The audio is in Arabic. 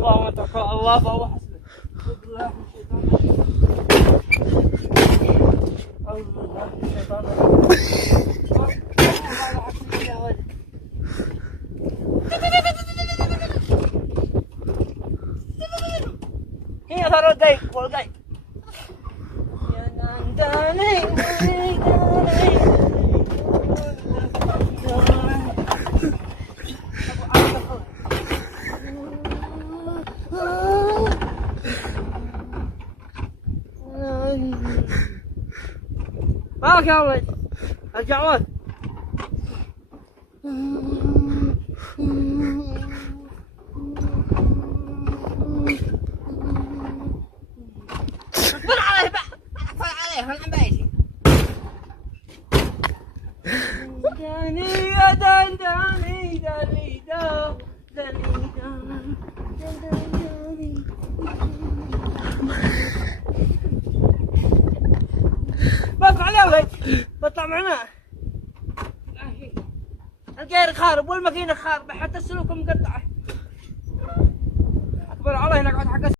الله وتوكل على الله فهو حسبك. أعوذ بالله من الشيطان الرجيم. هي ترى دايك والدايك. يا نانداني مالك يا ولد؟ ارجع ولد. اصبر عليه بقى، اصبر عليه انا عم باجي. داني يا داني داني دا داني داني. بقى عليه ولد، بطلع معنا. القير خارب والماكينة خاربة حتى السلوك مقطعة. اكبر الله نقعد حق